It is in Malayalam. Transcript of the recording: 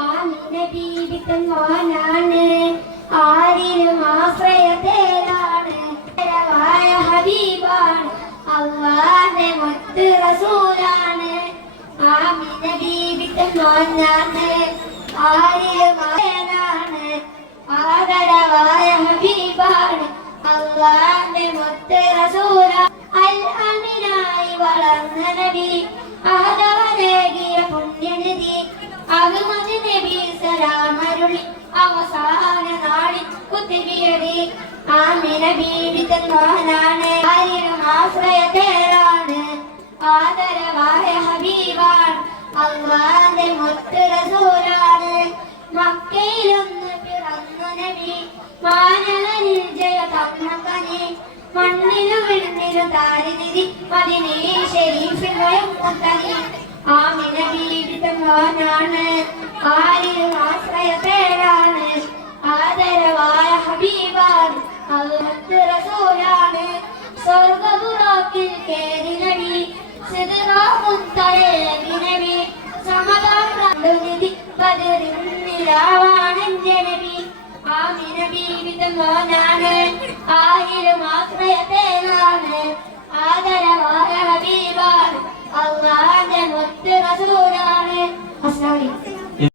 ആമിന ബീബി തൻ മോനാണ് ആരിലും ആശ്രയത്തേലാണ് ഹബീബാണ് അല്ലാഹുവിന്റെ മുത്ത് റസൂലാണ് ആമിന ബീബി തൻ മോനാണ് ആരിലും ആശ്രയനാണ് ആദരവായ ഹബീബാണ് അല്ലാഹുവിന്റെ മുത്ത് റസൂലാണ് അൽ അമിനായി വളർന്ന നബി അഹദവനേകിയ പുണ്യനിധി അഹ്മദ് നബി സലാമരുളി അവസാന നാളിൽ കുത്തിബിയതി ആമിന ബീബി തൻ മോനാണ് ആരിലും ആശ്രയത്തേലാണ് ആദരവായ ഹബീബാണ് അല്ലാഹുവിന്റെ മുത്ത് റസൂലാണ് മക്കയിലൊന്ന് പിറന്ന നബി മാനവനിൽ ജയ തന്നകനി മണ്ണിലും വെണ്ണിലും താരിതിരി മദിനീ ശരീഫിൽ മുത്തലി ആമിന ബീബി തൻ മോനാണ് ആരിലും ആശ്രയത്തേലാണ് ആദരവായ ഹബീബാണ് അല്ലാഹുവിന്റെ റസൂലാണ് സ്വർഗ്ഗബുറാക്കിൽ കേറി നബി സിദ്റാമുത്തലബി നബി സമദാൻ കണ്ടുനിധി ബദറിൻ നിലാവാണെന്റെ നബി ആമിന ബീബി തൻ മോനാണ് ആരിലും ആശ്രയത്തെ